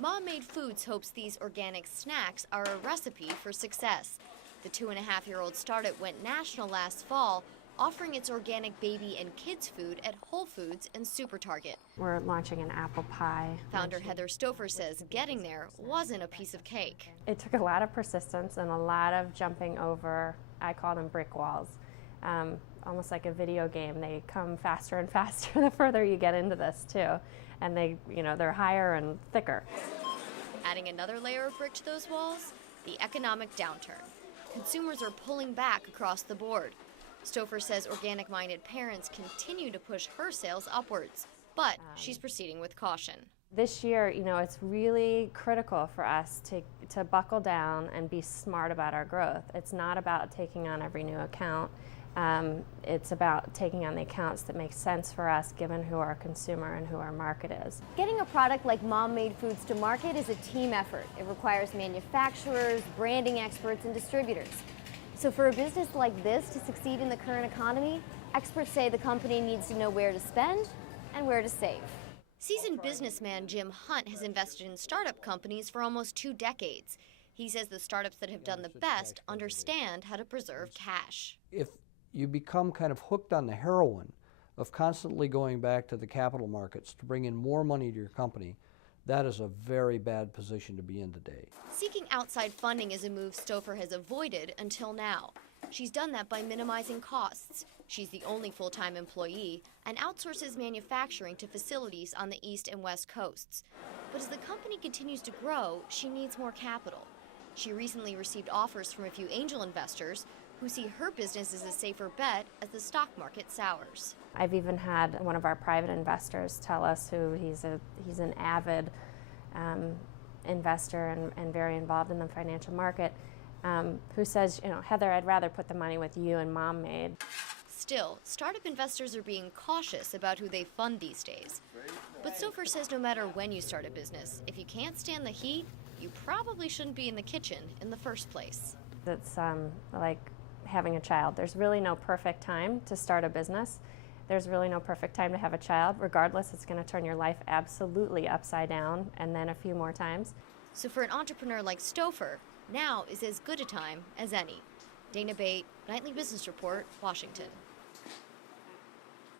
Mom Made Foods hopes these organic snacks are a recipe for success. The 2.5-year-old startup went national last fall, offering its organic baby and kids food at Whole Foods and Super Target. We're launching an apple pie. Founder Heather Stouffer says getting there wasn't a piece of cake. It took a lot of persistence and a lot of jumping over, I call them brick walls. Almost like a video game. They come faster and faster the further you get into this too. And they're higher and thicker. Adding another layer of brick to those walls, the economic downturn. Consumers are pulling back across the board. Stouffer says organic-minded parents continue to push her sales upwards, but she's proceeding with caution. This year, it's really critical for us to buckle down and be smart about our growth. It's not about taking on every new account. It's about taking on the accounts that make sense for us given who our consumer and who our market is. Getting a product like Mom Made Foods to market is a team effort. It requires manufacturers, branding experts, and distributors. So for a business like this to succeed in the current economy, experts say the company needs to know where to spend and where to save. Seasoned businessman Jim Hunt has invested in startup companies for almost 2 decades. He says the startups that have done the best understand how to preserve cash. If you become kind of hooked on the heroin of constantly going back to the capital markets to bring in more money to your company, that is a very bad position to be in today. Seeking outside funding is a move Stouffer has avoided until now. She's done that by minimizing costs. She's the only full-time employee and outsources manufacturing to facilities on the East and West Coasts. But as the company continues to grow, she needs more capital. She recently received offers from a few angel investors who see her business as a safer bet as the stock market sours. I've even had one of our private investors tell us he's an avid investor and very involved in the financial market, who says, Heather, I'd rather put the money with you and Mom Made. Still, startup investors are being cautious about who they fund these days. But Stouffer says no matter when you start a business, if you can't stand the heat, you probably shouldn't be in the kitchen in the first place. It's like having a child. There's really no perfect time to start a business. There's really no perfect time to have a child. Regardless, it's going to turn your life absolutely upside down and then a few more times. So for an entrepreneur like Stouffer, now is as good a time as any. Dana Bate, Nightly Business Report, Washington.